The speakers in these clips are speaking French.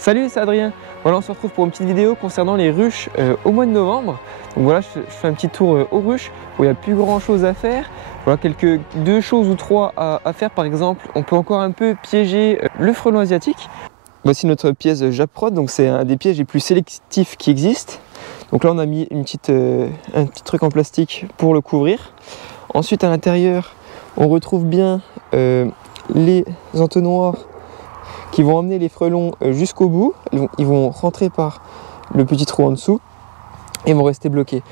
Salut, c'est Adrien. Voilà, on se retrouve pour une petite vidéo concernant les ruches au mois de novembre. Donc voilà, je fais un petit tour aux ruches où il n'y a plus grand chose à faire. Voilà, deux choses ou trois à faire. Par exemple, on peut encore un peu piéger le frelon asiatique. Voici notre pièce Japrod, donc c'est un des pièges les plus sélectifs qui existent. Donc là, on a mis un petit truc en plastique pour le couvrir. Ensuite, à l'intérieur, on retrouve bien les entonnoirs qui vont emmener les frelons jusqu'au bout. Ils vont rentrer par le petit trou en dessous et vont rester bloqués.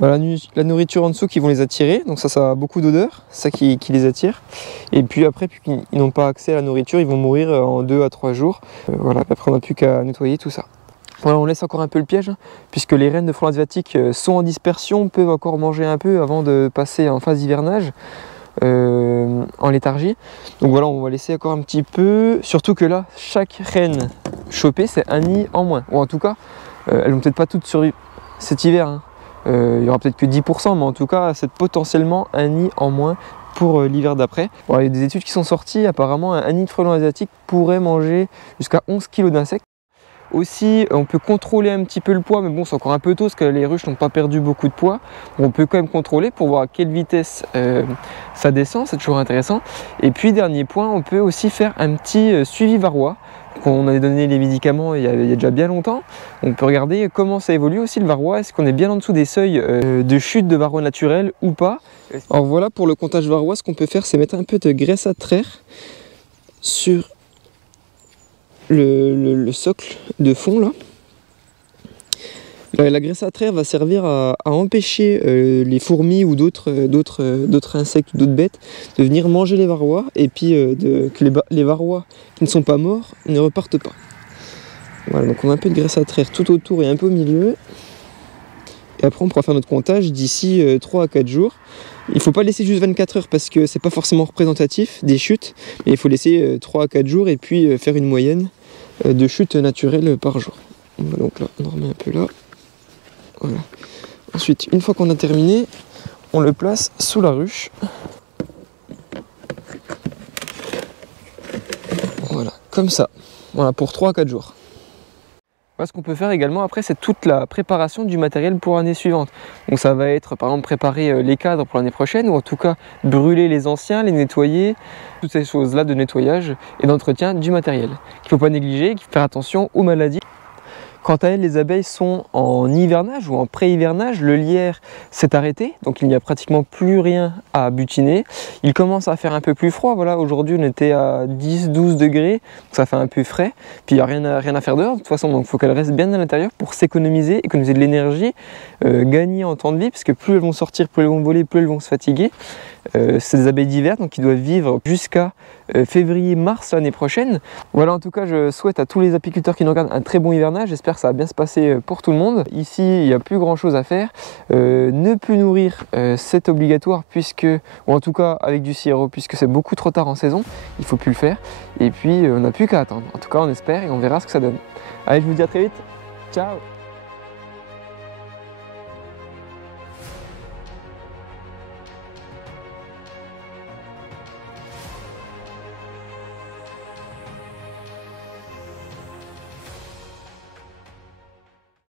Voilà, la nourriture en dessous qui vont les attirer, donc ça a beaucoup d'odeur, ça qui les attire. Et puis après, puisqu'ils n'ont pas accès à la nourriture, ils vont mourir en 2 à 3 jours. Voilà, après on n'a plus qu'à nettoyer tout ça. Voilà, on laisse encore un peu le piège, puisque les reines de frelons asiatiques sont en dispersion, peuvent encore manger un peu avant de passer en phase d'hivernage. En léthargie. Donc voilà, on va laisser encore un petit peu, surtout que là, chaque reine chopée, c'est un nid en moins. Ou en tout cas, elles vont peut-être pas toutes survivre cet hiver. Hein. Il y aura peut-être que 10%, mais en tout cas, c'est potentiellement un nid en moins pour l'hiver d'après. Bon, il y a des études qui sont sorties, apparemment, un nid de frelons asiatiques pourrait manger jusqu'à 11 kg d'insectes. Aussi, on peut contrôler un petit peu le poids, mais bon, c'est encore un peu tôt parce que les ruches n'ont pas perdu beaucoup de poids. On peut quand même contrôler pour voir à quelle vitesse ça descend, c'est toujours intéressant. Et puis, dernier point, on peut aussi faire un petit suivi varroa. On avait donné les médicaments il y a déjà bien longtemps. On peut regarder comment ça évolue aussi le varroa. Est-ce qu'on est bien en dessous des seuils de chute de varroa naturel ou pas? Alors voilà, pour le comptage varroa, ce qu'on peut faire, c'est mettre un peu de graisse à traire sur le socle de fond là. La graisse à traire va servir à empêcher les fourmis ou d'autres insectes ou d'autres bêtes de venir manger les varrois, et puis que les varrois qui ne sont pas morts ne repartent pas. Voilà, donc on a un peu de graisse à traire tout autour et un peu au milieu. Et après on pourra faire notre comptage d'ici 3 à 4 jours. Il ne faut pas laisser juste 24 heures parce que c'est pas forcément représentatif des chutes, mais il faut laisser 3 à 4 jours et puis faire une moyenne de chutes naturelles par jour. Voilà, donc là on remet un peu là. Voilà. Ensuite, une fois qu'on a terminé, on le place sous la ruche. Voilà, comme ça. Voilà, pour 3 à 4 jours. Voilà, ce qu'on peut faire également après, c'est toute la préparation du matériel pour l'année suivante. Donc ça va être par exemple préparer les cadres pour l'année prochaine, ou en tout cas brûler les anciens, les nettoyer, toutes ces choses-là de nettoyage et d'entretien du matériel. Il ne faut pas négliger, il faut faire attention aux maladies. Quant à elles, les abeilles sont en hivernage ou en pré-hivernage. Le lierre s'est arrêté, donc il n'y a pratiquement plus rien à butiner. Il commence à faire un peu plus froid. Voilà, aujourd'hui on était à 10-12 degrés, donc ça fait un peu frais. Puis il n'y a rien à faire dehors de toute façon, donc il faut qu'elles restent bien à l'intérieur pour s'économiser, économiser de l'énergie, gagner en temps de vie, parce que plus elles vont sortir, plus elles vont voler, plus elles vont se fatiguer. C'est des abeilles d'hiver, donc qui doivent vivre jusqu'à février-mars l'année prochaine. Voilà, en tout cas, je souhaite à tous les apiculteurs qui nous regardent un très bon hivernage. J'espère que ça va bien se passer pour tout le monde. Ici, il n'y a plus grand chose à faire. Ne plus nourrir, c'est obligatoire, ou en tout cas avec du sirop, puisque c'est beaucoup trop tard en saison. Il ne faut plus le faire. Et puis, on n'a plus qu'à attendre. En tout cas, on espère et on verra ce que ça donne. Allez, je vous dis à très vite. Ciao!